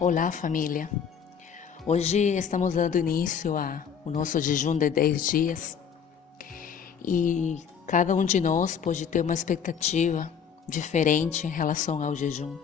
Olá, família. Hoje estamos dando início ao nosso jejum de 10 dias e cada um de nós pode ter uma expectativa diferente em relação ao jejum.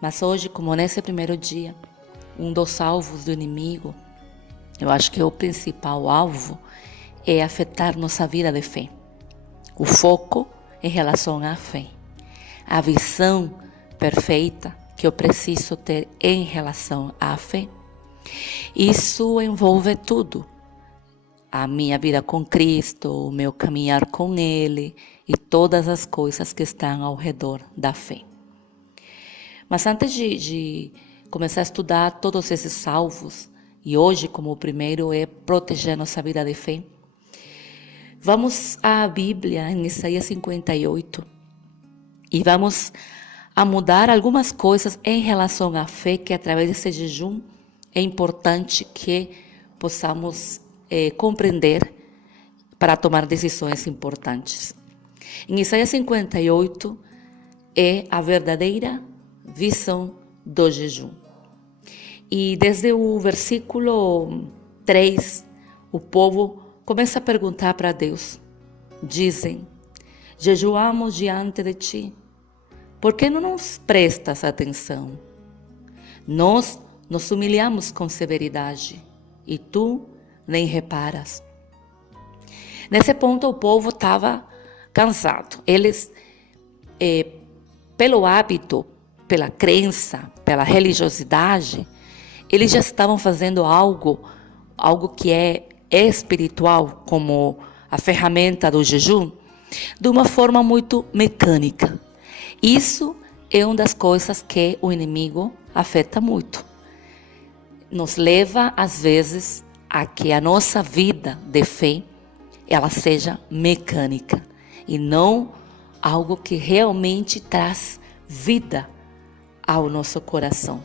Mas hoje, como nesse primeiro dia, um dos alvos do inimigo, eu acho que o principal alvo é afetar nossa vida de fé. O foco em relação à fé. A visão perfeita que eu preciso ter em relação à fé. Isso envolve tudo. A minha vida com Cristo, o meu caminhar com Ele e todas as coisas que estão ao redor da fé. Mas antes de começar a estudar todos esses salvos, e hoje como o primeiro é proteger nossa vida de fé, vamos à Bíblia em Isaías 58 e vamos a mudar algumas coisas em relação à fé que através desse jejum é importante que possamos compreender para tomar decisões importantes. Em Isaías 58 é a verdadeira visão do jejum. E desde o versículo 3, o povo começa a perguntar para Deus. Dizem, jejuamos diante de ti, por que não nos prestas atenção? Nós nos humilhamos com severidade e tu nem reparas. Nesse ponto o povo estava cansado. Eles, pelo hábito, pela crença, pela religiosidade, eles já estavam fazendo algo que é espiritual, como a ferramenta do jejum, de uma forma muito mecânica. Isso é uma das coisas que o inimigo afeta muito. Nos leva, às vezes, a que a nossa vida de fé, ela seja mecânica e não algo que realmente traz vida ao nosso coração.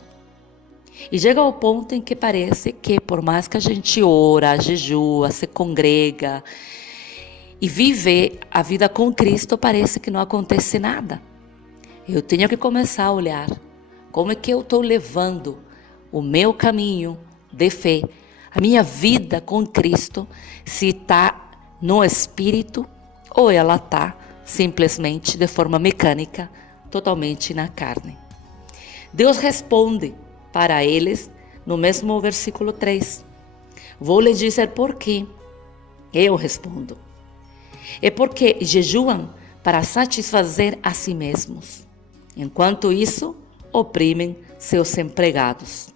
E chega ao ponto em que parece que por mais que a gente ora, jejua, se congrega e vive a vida com Cristo, parece que não acontece nada. Eu tenho que começar a olhar como é que eu estou levando o meu caminho de fé, a minha vida com Cristo, se está no Espírito ou ela está simplesmente de forma mecânica, totalmente na carne. Deus responde para eles no mesmo versículo 3. Vou lhes dizer por quê. Eu respondo. É porque jejuam para satisfazer a si mesmos. Enquanto isso, oprimem seus empregados.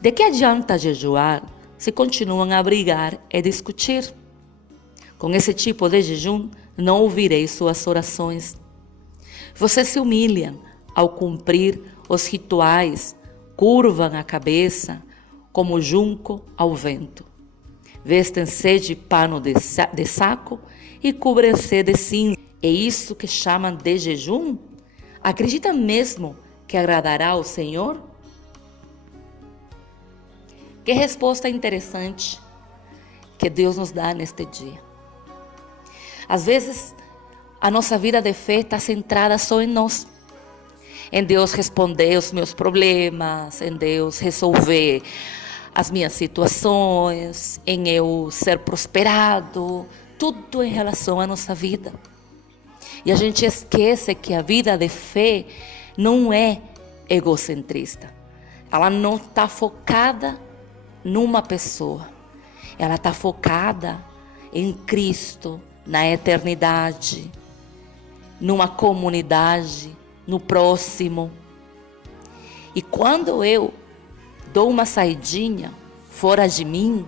De que adianta jejuar se continuam a brigar e discutir? Com esse tipo de jejum, não ouvirei suas orações. Vocês se humilham ao cumprir os rituais, curvam a cabeça como junco ao vento. Vestem-se de pano de saco e cobrem-se de cinza. É isso que chamam de jejum? Acredita mesmo que agradará ao Senhor? Que resposta interessante que Deus nos dá neste dia. Às vezes, a nossa vida de fé está centrada só em nós. Em Deus responder os meus problemas, em Deus resolver as minhas situações, em eu ser prosperado, tudo em relação à nossa vida. E a gente esquece que a vida de fé não é egocentrista. Ela não está focada numa pessoa. Ela está focada em Cristo, na eternidade, numa comunidade, no próximo. E quando eu dou uma saidinha fora de mim,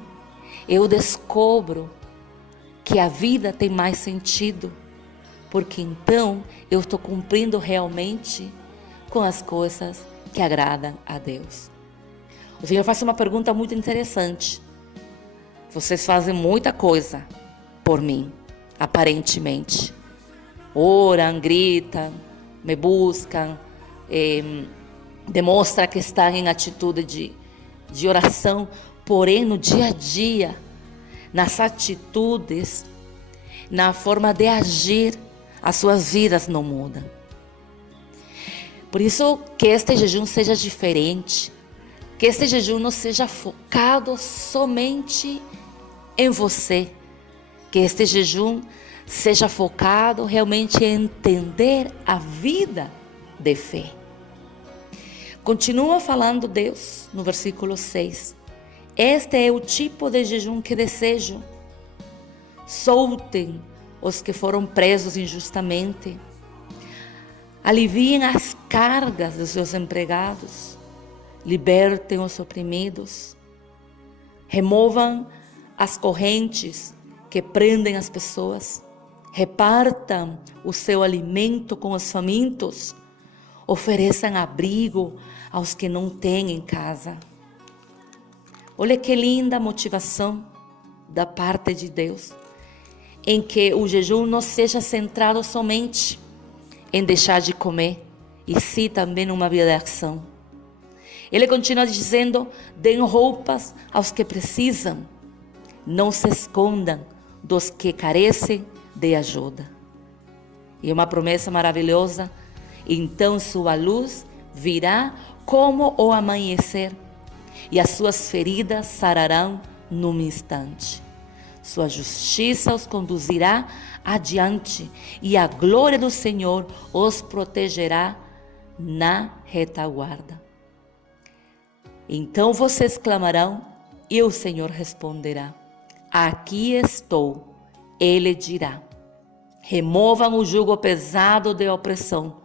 eu descubro que a vida tem mais sentido. Porque então eu estou cumprindo realmente com as coisas que agradam a Deus. O Senhor faz uma pergunta muito interessante. Vocês fazem muita coisa por mim, aparentemente. Oram, gritam, me buscam, demonstram que estão em atitude de oração. Porém, no dia a dia, nas atitudes, na forma de agir, as suas vidas não mudam. Por isso, que este jejum seja diferente. Que este jejum não seja focado somente em você. Que este jejum seja focado realmente em entender a vida de fé. Continua falando Deus no versículo 6. Este é o tipo de jejum que desejo. Soltem os que foram presos injustamente. Aliviem as cargas dos seus empregados. Libertem os oprimidos. Removam as correntes que prendem as pessoas. Repartam o seu alimento com os famintos. Ofereçam abrigo aos que não têm em casa. Olha que linda motivação da parte de Deus, em que o jejum não seja centrado somente em deixar de comer, e sim também numa vida de ação. Ele continua dizendo: deem roupas aos que precisam, não se escondam dos que carecem de ajuda. E uma promessa maravilhosa: então sua luz virá como o amanhecer, e as suas feridas sararão num instante. Sua justiça os conduzirá adiante, e a glória do Senhor os protegerá na retaguarda. Então vocês clamarão, e o Senhor responderá: aqui estou. Ele dirá: removam o jugo pesado de opressão.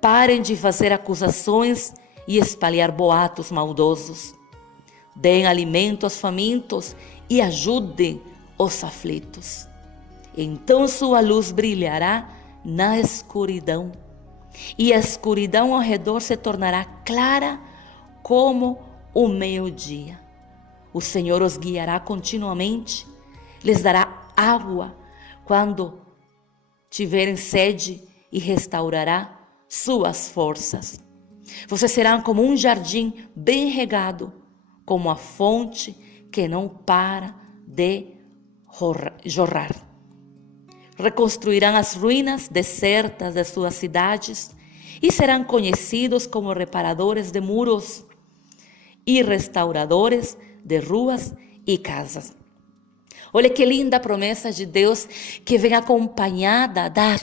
Parem de fazer acusações e espalhar boatos maldosos. Deem alimento aos famintos e ajudem os aflitos. Então sua luz brilhará na escuridão, e a escuridão ao redor se tornará clara como o meio-dia. O Senhor os guiará continuamente, lhes dará água quando tiverem sede e restaurará suas forças. Vocês serão como um jardim bem regado, como a fonte que não para de jorrar. Reconstruirão as ruínas desertas de suas cidades e serão conhecidos como reparadores de muros e restauradores de ruas e casas. Olha que linda promessa de Deus, que vem acompanhada da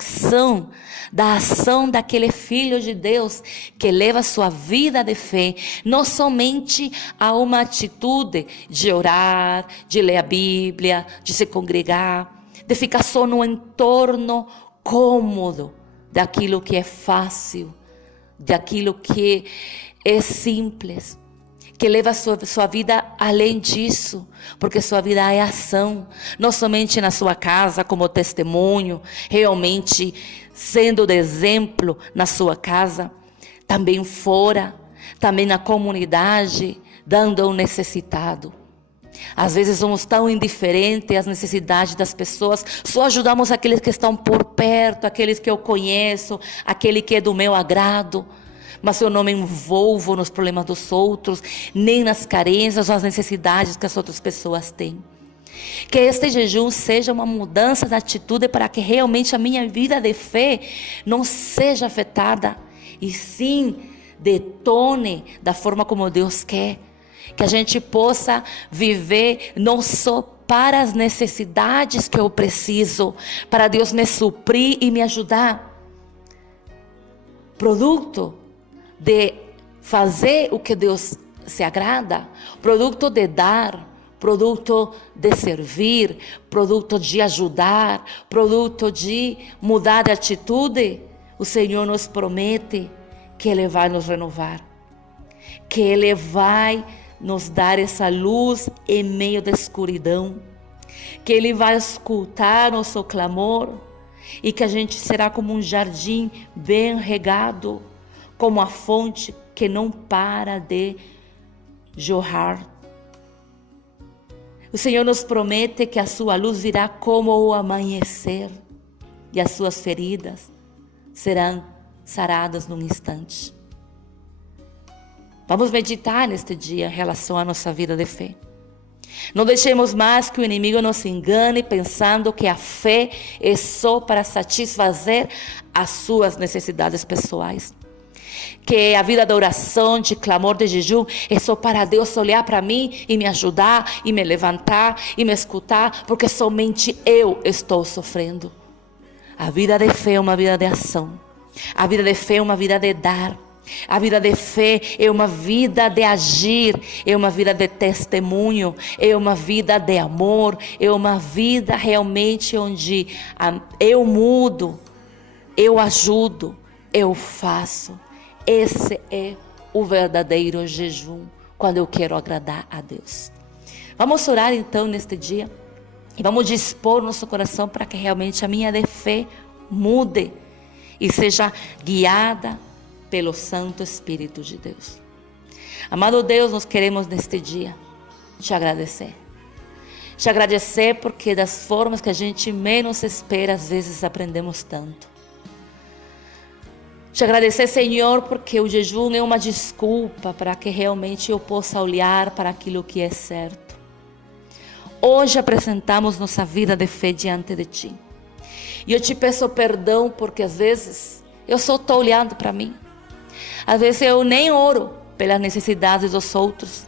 ação daquele Filho de Deus que leva sua vida de fé, não somente a uma atitude de orar, de ler a Bíblia, de se congregar, de ficar só no entorno cômodo daquilo que é fácil, daquilo que é simples, que leva sua vida além disso, porque sua vida é ação, não somente na sua casa como testemunho, realmente sendo de exemplo na sua casa, também fora, também na comunidade, dando ao necessitado. Às vezes somos tão indiferentes às necessidades das pessoas, só ajudamos aqueles que estão por perto, aqueles que eu conheço, aquele que é do meu agrado, mas eu não me envolvo nos problemas dos outros, nem nas carências ou nas necessidades que as outras pessoas têm. Que este jejum seja uma mudança de atitude para que realmente a minha vida de fé não seja afetada, e sim detone da forma como Deus quer. Que a gente possa viver não só para as necessidades que eu preciso, para Deus me suprir e me ajudar. Produto de fazer o que Deus se agrada, produto de dar, produto de servir, produto de ajudar, produto de mudar de atitude. O Senhor nos promete que Ele vai nos renovar, que Ele vai nos dar essa luz em meio da escuridão, que Ele vai escutar nosso clamor, e que a gente será como um jardim bem regado, como a fonte que não para de jorrar. O Senhor nos promete que a sua luz virá como o amanhecer, e as suas feridas serão saradas num instante. Vamos meditar neste dia em relação à nossa vida de fé. Não deixemos mais que o inimigo nos engane pensando que a fé é só para satisfazer as suas necessidades pessoais. Que a vida de oração, de clamor, de jejum é só para Deus olhar para mim e me ajudar, e me levantar, e me escutar, porque somente eu estou sofrendo. A vida de fé é uma vida de ação. A vida de fé é uma vida de dar. A vida de fé é uma vida de agir, é uma vida de testemunho, é uma vida de amor, é uma vida realmente onde eu mudo, eu ajudo, eu faço. Esse é o verdadeiro jejum, quando eu quero agradar a Deus. Vamos orar então neste dia e vamos dispor nosso coração para que realmente a minha de fé mude e seja guiada pelo Santo Espírito de Deus. Amado Deus, nós queremos neste dia te agradecer. Te agradecer porque das formas que a gente menos espera, às vezes aprendemos tanto. Te agradecer, Senhor, porque o jejum é uma desculpa para que realmente eu possa olhar para aquilo que é certo. Hoje apresentamos nossa vida de fé diante de Ti. E eu te peço perdão porque às vezes eu só estou olhando para mim. Às vezes eu nem oro pelas necessidades dos outros.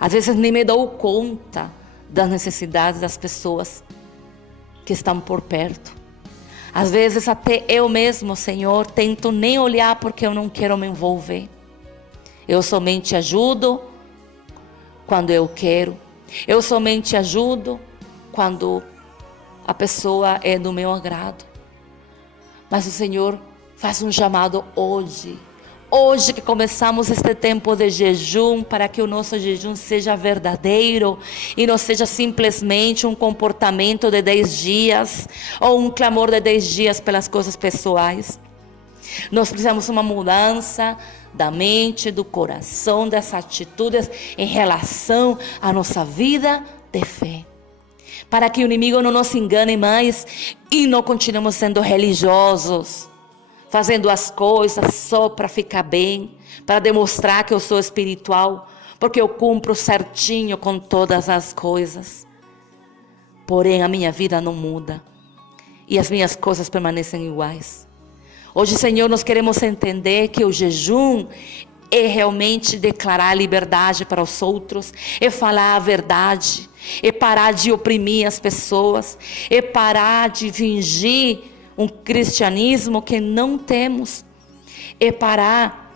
Às vezes nem me dou conta das necessidades das pessoas que estão por perto. Às vezes até eu mesmo, Senhor, tento nem olhar porque eu não quero me envolver. Eu somente ajudo quando eu quero. Eu somente ajudo quando a pessoa é do meu agrado. Mas o Senhor faz um chamado hoje. Hoje que começamos este tempo de jejum, para que o nosso jejum seja verdadeiro e não seja simplesmente um comportamento de 10 dias ou um clamor de 10 dias pelas coisas pessoais. Nós precisamos de uma mudança da mente, do coração, das atitudes em relação à nossa vida de fé. Para que o inimigo não nos engane mais e não continuemos sendo religiosos, fazendo as coisas só para ficar bem, para demonstrar que eu sou espiritual, porque eu cumpro certinho com todas as coisas. Porém, a minha vida não muda e as minhas coisas permanecem iguais. Hoje, Senhor, nós queremos entender que o jejum é realmente declarar liberdade para os outros, é falar a verdade, é parar de oprimir as pessoas, é parar de fingir um cristianismo que não temos, é parar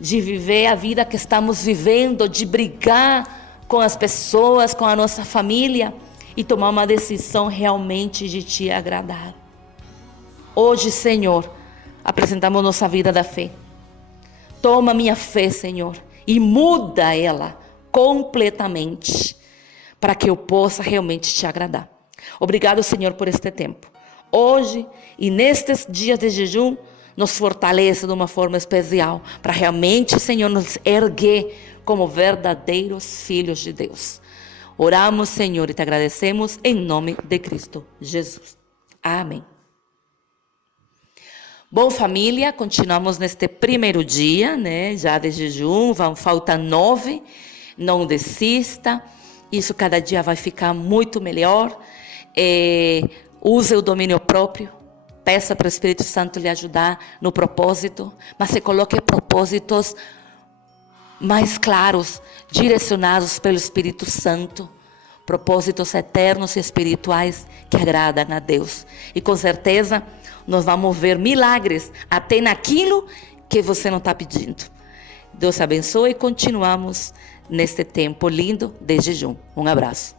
de viver a vida que estamos vivendo, de brigar com as pessoas, com a nossa família e tomar uma decisão realmente de te agradar. Hoje, Senhor, apresentamos nossa vida da fé. Toma minha fé, Senhor, e muda ela completamente para que eu possa realmente te agradar. Obrigado, Senhor, por este tempo. Hoje e nestes dias de jejum, nos fortaleça de uma forma especial, para realmente, Senhor, nos erguer como verdadeiros filhos de Deus. Oramos, Senhor, e te agradecemos em nome de Cristo Jesus. Amém. Bom, família, continuamos neste primeiro dia, né, já de jejum, faltam 9, não desista, isso cada dia vai ficar muito melhor. Use o domínio próprio, peça para o Espírito Santo lhe ajudar no propósito, mas se coloque propósitos mais claros, direcionados pelo Espírito Santo, propósitos eternos e espirituais que agradam a Deus. E com certeza nós vamos ver milagres até naquilo que você não está pedindo. Deus abençoe e continuamos neste tempo lindo de jejum. Um abraço.